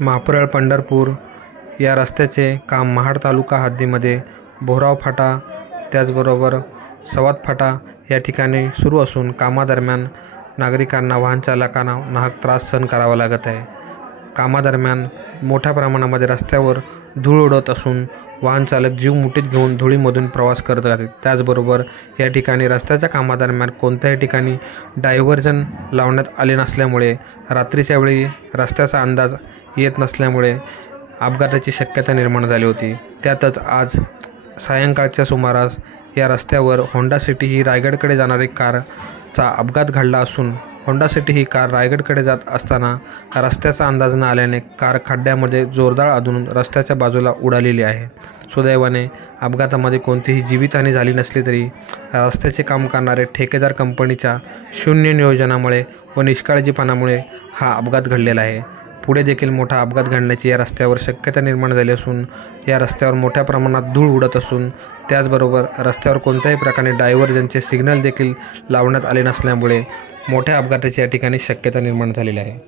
महापरळ पंढरपूर या रस्त्याचे काम महाड तालुका हद्दीमध्ये बोराव फाटा त्याचबरोबर सवात फाटा या ठिकाणी सुरू असून कामादरम्यान नागरिकांना वाहन चालकांना नाहक त्रास सहन करावा लागत आहे। कामादरम्यान मोठ्या प्रमाणामध्ये रस्त्यावर धूळ उडत असून वाहन चालक जीव मुठीत घेऊन धुळीमधून प्रवास करत आहेत। त्याचबरोबर या ठिकाणी रस्त्याच्या कामादरम्यान कोणत्याही ठिकाणी डायव्हर्जन लावण्यात आले नसल्यामुळे रात्रीच्या वेळी रस्त्याचा अंदाज येत नसल्यामुळे अपघाताची शक्यता निर्माण झाली होती। त्यातच आज सायंकाळच्या सुमारास या रस्त्यावर होंडा सिटी ही रायगडकडे जाणारी कारचा अपघात घडला असून होंडा सिटी ही कार रायगडकडे जात असताना रस्त्याचा अंदाज न आल्याने कार खड्ड्यामध्ये जोरदार आदळून रस्त्याच्या बाजूला उडालेली आहे। सुदैवाने अपघातामध्ये कोणतीही जीवितहानी झाली नसली तरी रस्त्याचे काम करणारे ठेकेदार कंपनीच्या शून्य नियोजनामुळे व निष्काळजीपणामुळे हा अपघात घडलेला आहे। पुढे देखील मोठा अपघात घडण्याची या रस्त्यावर शक्यता निर्माण झाली असून या रस्त्यावर मोठ्या प्रमाणात धूळ उडत असून त्याचबरोबर रस्त्यावर कोणत्याही प्रकारे डायव्हर्जनचे सिग्नल देखील लावण्यात आले नसल्यामुळे मोठ्या अपघाताची या ठिकाणी शक्यता निर्माण झालेली आहे।